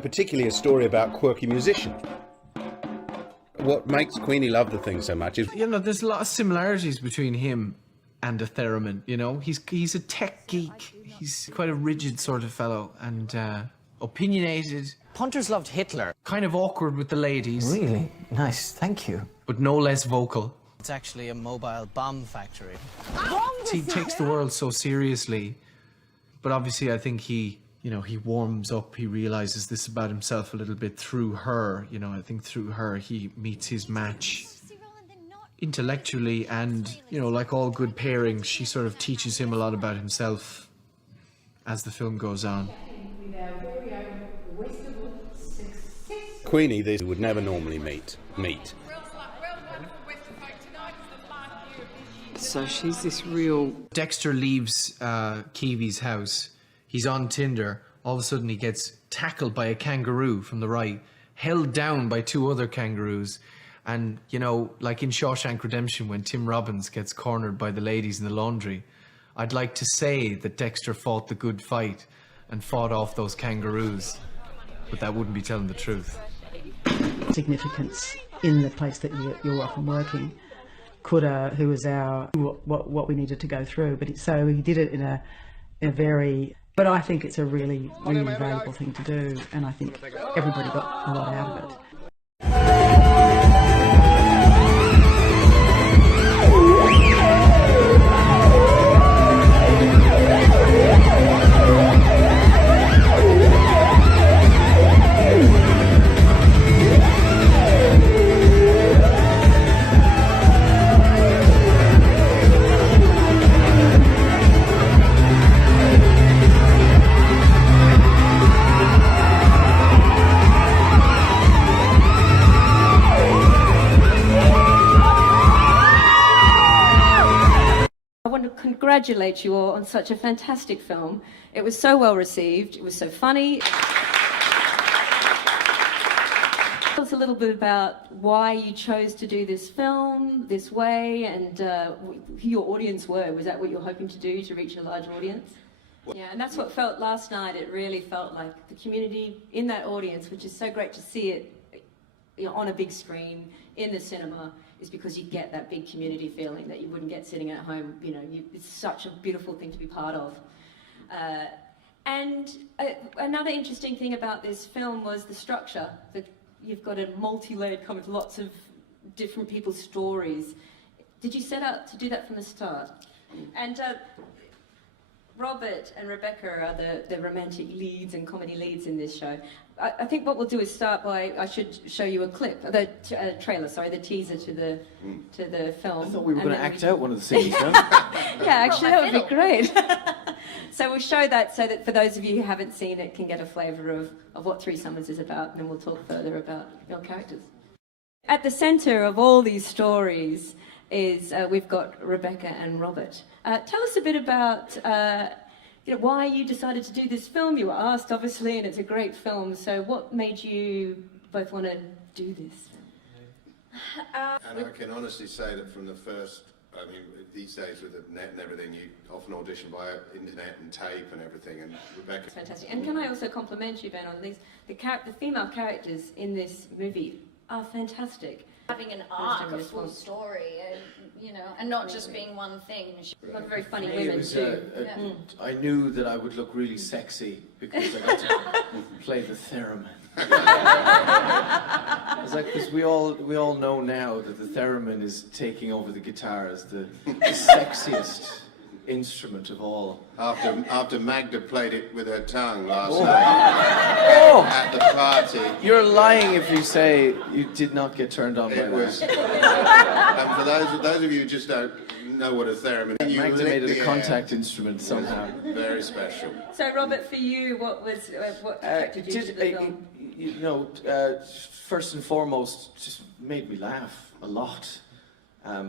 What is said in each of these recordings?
Particularly a story about quirky musician. What makes Queenie love the thing so much is... You know, there's a lot of similarities between him and a theremin, you know? He's a tech geek. He's quite a rigid sort of fellow and opinionated. Punters loved Hitler. Kind of awkward with the ladies. Really? Nice, thank you. But no less vocal. It's actually a mobile bomb factory. He takes the world so seriously, but obviously I think he warms up, he realizes this about himself a little bit through her. You know, I think through her he meets his match intellectually, and, you know, like all good pairings, she sort of teaches him a lot about himself as the film goes on. Queenie, they would never normally meet. So she's this real... Dexter leaves Kiwi's house. He's on Tinder. All of a sudden he gets tackled by a kangaroo from the right, held down by two other kangaroos. And, you know, like in Shawshank Redemption when Tim Robbins gets cornered by the ladies in the laundry, I'd like to say that Dexter fought the good fight and fought off those kangaroos. But that wouldn't be telling the truth. Significance in the place that you're often working. Who was what we needed to go through, but so he did it in a very. But I think it's a really valuable thing to do, and I think everybody got a lot out of it. I want to congratulate you all on such a fantastic film. It was so well received, it was so funny. Tell us a little bit about why you chose to do this film this way, and who your audience were. Was that what you were hoping to do, to reach a large audience? Yeah, and that's what felt last night. It really felt like the community in that audience, which is so great to see it, you know, on a big screen in the cinema, is because you get that big community feeling that you wouldn't get sitting at home. You know, it's such a beautiful thing to be part of. Another interesting thing about this film was the structure. You've got a multi-layered comic, lots of different people's stories. Did you set out to do that from the start? And Robert and Rebecca are the romantic leads and comedy leads in this show. I think what we'll do is start by, I should show you a clip, the trailer, sorry, the teaser to the film. I thought we were going to act out one of the scenes, no? Yeah, actually that would be great. So we'll show that so that for those of you who haven't seen it can get a flavour of what Three Summers is about, and then we'll talk further about your characters. At the centre of all these stories is we've got Rebecca and Robert. Tell us a bit about why you decided to do this film. You were asked, obviously, and it's a great film. So what made you both want to do this? And I can honestly say that from the first, I mean, these days with the net and everything, you often audition via internet and tape and everything, and Rebecca... That's fantastic. And can I also compliment you, Ben, on these? The female characters in this movie are fantastic. Having an arc, a full story, and not just being one thing. Not very funny women too. I knew that I would look really sexy because I got to play the theremin. It's like, because we all know now that the theremin is taking over the guitar as the sexiest instrument of all. After Magda played it with her tongue last night at the party. You're lying if you say you did not get turned on by that. And for those of you who just don't know what a theremin is, Magda made it a contact instrument somehow. Very special. So Robert, for you, what attracted you to the film? You know, first and foremost, just made me laugh a lot,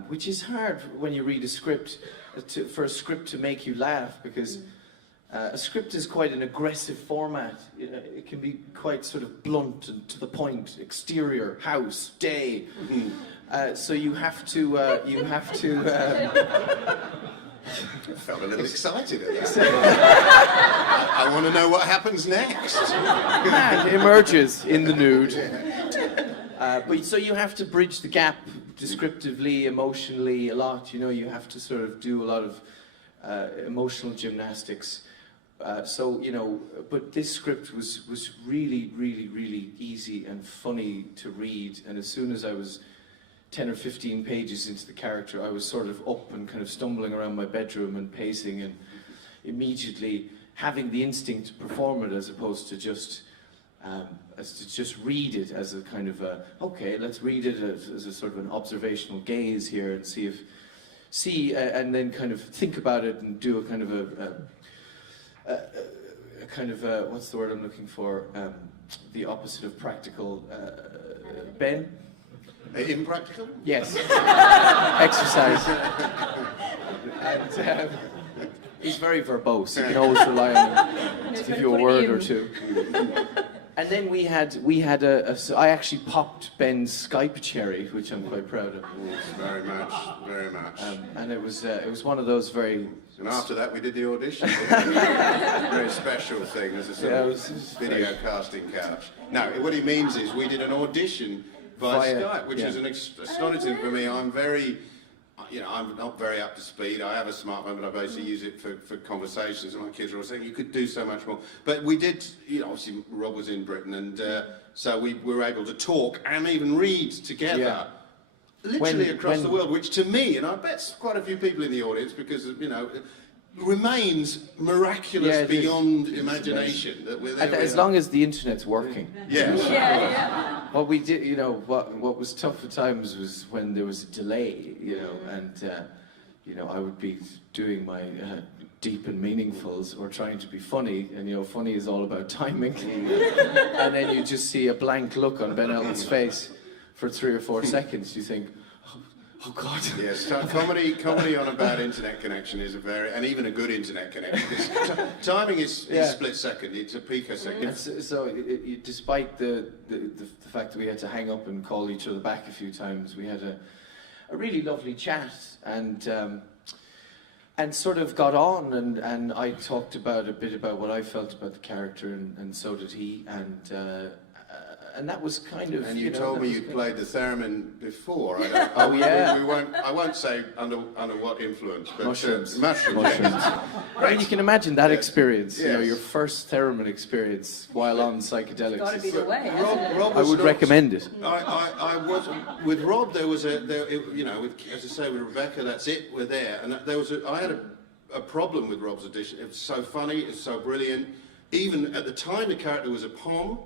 which is hard when you read a script, for a script to make you laugh, because a script is quite an aggressive format. It can be quite sort of blunt and to the point, exterior, house, day. So you have to felt a little excited at that. I want to know what happens next. And emerges in the nude. But so you have to bridge the gap descriptively, emotionally, a lot. You know, you have to sort of do a lot of emotional gymnastics. So, you know, but this script was really, really, really easy and funny to read. And as soon as I was 10 or 15 pages into the character, I was sort of up and kind of stumbling around my bedroom and pacing and immediately having the instinct to perform it as opposed to just read it as a kind of a, okay, let's read it as a sort of an observational gaze here and see and then kind of think about it and do a kind of a kind of what's the word I'm looking for? The opposite of practical. Ben? Impractical? Yes. Exercise. And he's very verbose. You can always rely on him to give you a word or two. And then we had I actually popped Ben's Skype cherry, which I'm quite proud of. Very much, very much. And it was one of those very. And after that, we did the audition. Very special thing as a sort of video casting couch. No, what he means is we did an audition via Skype, which is an astonishing for me. I'm very, you know, I'm not very up to speed. I have a smartphone, but I basically use it for conversations. And my kids are all saying, you could do so much more. But we did, you know, obviously Rob was in Britain, and so we were able to talk and even read together. Yeah. Literally across the world, which to me, and I bet quite a few people in the audience, because, you know, remains miraculous beyond imagination. That we're there as long as the internet's working. Yes. Yeah. What we did, you know, what was tough at times was when there was a delay, you know, and, you know, I would be doing my deep and meaningfuls or trying to be funny, and, you know, funny is all about timing. And then you just see a blank look on Ben Elton's face for 3 or 4 seconds. You think, oh God. Yes, comedy on a bad internet connection is and even a good internet connection. Timing is split second, it's a picosecond. So despite the fact that we had to hang up and call each other back a few times, we had a really lovely chat and sort of got on, and I talked a bit about what I felt about the character, and so did he, and that was kind of. And you told me you played the theremin before. I won't say under what influence, but mushrooms. Mushrooms. I mean, you can imagine that experience. Yes. You know, your first theremin experience while on psychedelics. It's got to be the way. Rob I would recommend it. I was with Rob. There was you know, as I say, with Rebecca, that's it. We're there, and I had a problem with Rob's audition. It was so funny. It's so brilliant. Even at the time, the character was a pom.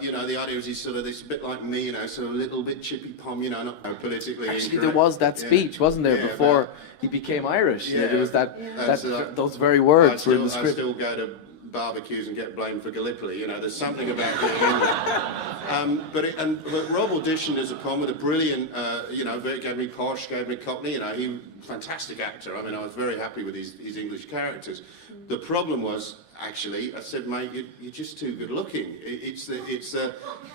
You know, the idea was he's sort of this bit like me, you know, sort of a little bit chippy pom, you know, not politically Actually, incorrect. there was that speech, wasn't there, before he became Irish? Yeah. There was those very words were in the script. I still go to barbecues and get blamed for Gallipoli, you know, there's something about being in there. But Rob auditioned as a pom with a brilliant, you know, gave me posh, gave me Cockney, you know, he fantastic actor. I mean, I was very happy with his English characters. The problem was, actually, I said, mate, you're just too good looking. It's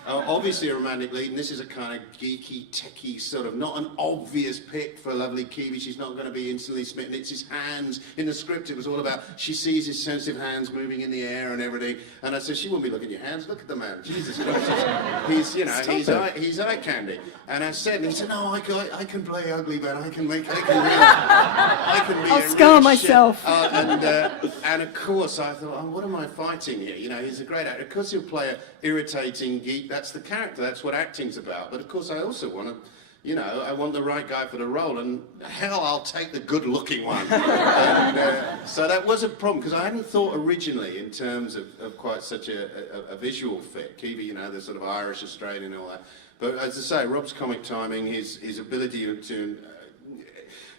obviously a romantic lead, and this is a kind of geeky, techie sort of, not an obvious pick for lovely Kiwi. She's not going to be instantly smitten. It's his hands. In the script, it was all about, she sees his sensitive hands moving in the air and everything. And I said, she won't be looking at your hands. Look at the man. Jesus Christ. He's, you know, he's eye candy. And I said, and he said, no, I can play ugly, but I can be I'll scar myself. And of course, I thought, oh, what am I fighting here? You know, he's a great actor. Of course, he'll play an irritating geek. That's the character. That's what acting's about. But of course, I also want to, you know, I want the right guy for the role. And hell, I'll take the good-looking one. So that was a problem, because I hadn't thought originally in terms of quite such a visual fit. Kiwi, you know, the sort of Irish, Australian and all that. But as I say, Rob's comic timing, his ability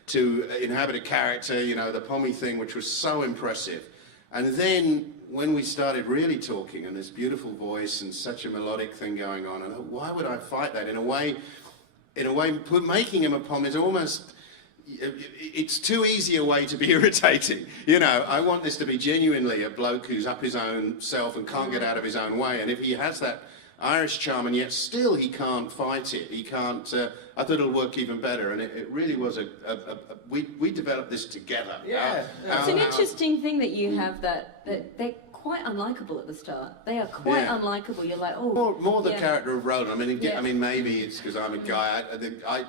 to inhabit a character, you know, the pommy thing, which was so impressive. And then when we started really talking, and this beautiful voice and such a melodic thing going on, and why would I fight that? In a way, making him a pom is almost, it's too easy a way to be irritating. You know, I want this to be genuinely a bloke who's up his own self and can't get out of his own way. And if he has that Irish charm, and yet still he can't fight it. He can't. I thought it'll work even better, and it really was we developed this together. Yeah. It's an interesting thing that you have that they're quite unlikable at the start. They are quite unlikable. You're like, oh. More the character of Roland. I mean, maybe it's because I'm a guy.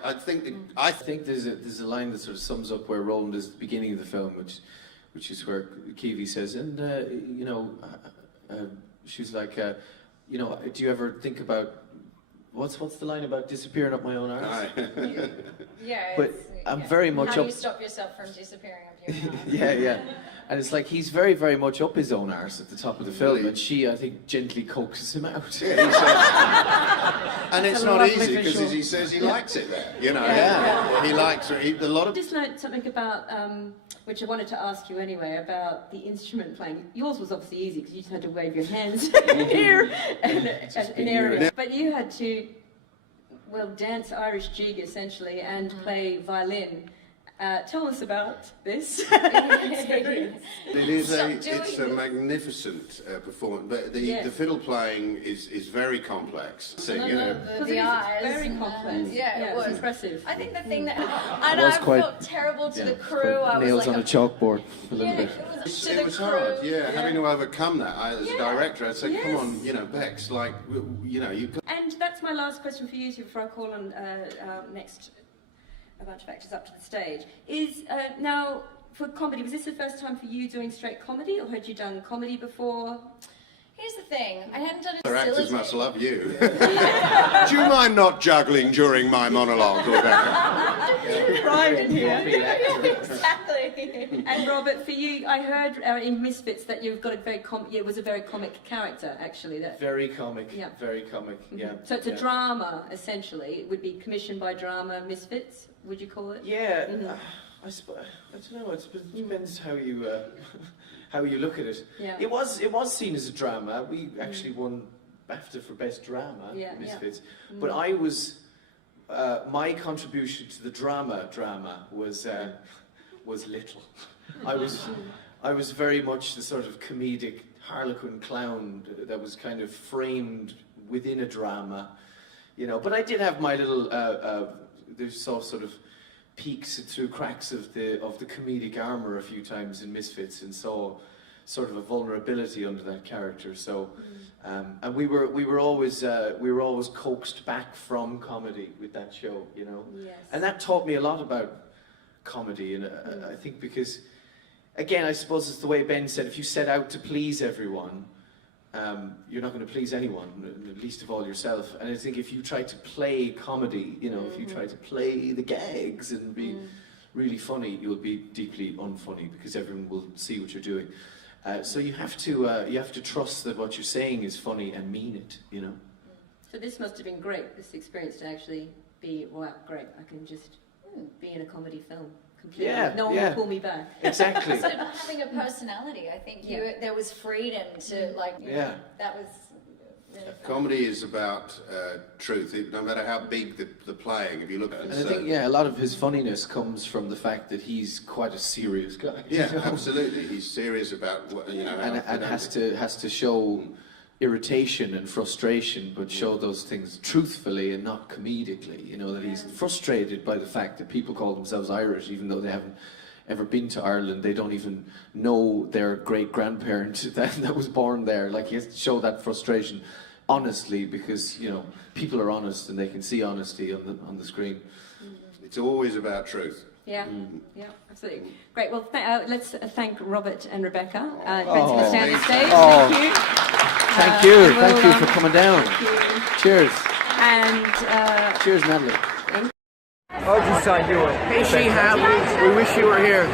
I think there's a line that sort of sums up where Roland is at the beginning of the film, which is where Keevy says, and you know, she's like, you know, do you ever think about what's the line about disappearing up my own arse? Yeah. But I'm very much How up. do you stop yourself from disappearing up your arse? Yeah. And it's like he's very, very much up his own arse at the top of the film, and she, I think, gently coaxes him out. And it's not easy because he says he likes it there. You know, he likes it. A lot of. I just learned something about, which I wanted to ask you anyway, about the instrument playing. Yours was obviously easy because you just had to wave your hands here and an area. But you had to, well, dance Irish jig essentially and play violin. Tell us about this. It's a magnificent performance, but the fiddle playing is very complex. The eyes. Very complex. Yeah, it was impressive. I think the thing that I felt terrible to the crew. I was nails like on a chalkboard a little bit. It was hard, having to overcome that. As a director, I'd say, come on, you know, Bex, like, you know, you. And that's my last question for you two before I call on next a bunch of actors up to the stage. Is now for comedy, was this the first time for you doing straight comedy, or had you done comedy before? Here's the thing, I hadn't done Other actors must love you. Do you mind not juggling during my monologue, Rebecca? Pride in here. Exactly. And Robert, for you, I heard in Misfits that you've got a very it was a very comic character, actually. That Very comic. Very comic. Yeah. So it's a drama, essentially. It would be commissioned by Drama Misfits. Would you call it? Yeah. I don't know. It depends how you how you look at it. Yeah. It was seen as a drama. We actually won BAFTA for best drama. Misfits. But I was my contribution to the drama was little. I was very much the sort of comedic harlequin clown that was kind of framed within a drama, you know. But I did have my little there's sort of peeks through cracks of the comedic armor a few times in Misfits, and saw sort of a vulnerability under that character. So, and we were always coaxed back from comedy with that show, you know. Yes. And that taught me a lot about comedy, and I think because, again, I suppose it's the way Ben said, if you set out to please everyone, you're not going to please anyone, least of all yourself. And I think if you try to play comedy, you know, if you try to play the gags and be really funny, you'll be deeply unfunny because everyone will see what you're doing. So you have to trust that what you're saying is funny and mean it, you know. So this must have been great, this experience to actually be, wow, great, I can just be in a comedy film. Completely. No one will pull me back. Exactly. So having a personality, I think there was freedom to that was really fun. Comedy is about truth, no matter how big the playing. If you look at it, and I think a lot of his funniness comes from the fact that he's quite a serious guy. Yeah, you know? Absolutely. He's serious about what, you know, and has to show irritation and frustration, but show those things truthfully and not comedically. You know, that he's frustrated by the fact that people call themselves Irish, even though they haven't ever been to Ireland. They don't even know their great-grandparent that was born there. Like, he has to show that frustration honestly, because, you know, people are honest and they can see honesty on the screen. It's always about truth. Yeah, absolutely. Great. Well, let's thank Robert and Rebecca. Great to stand on stage. Thank you. Thank you for coming down. Cheers. And cheers, Natalie. Hey, sheehan, we wish you were here.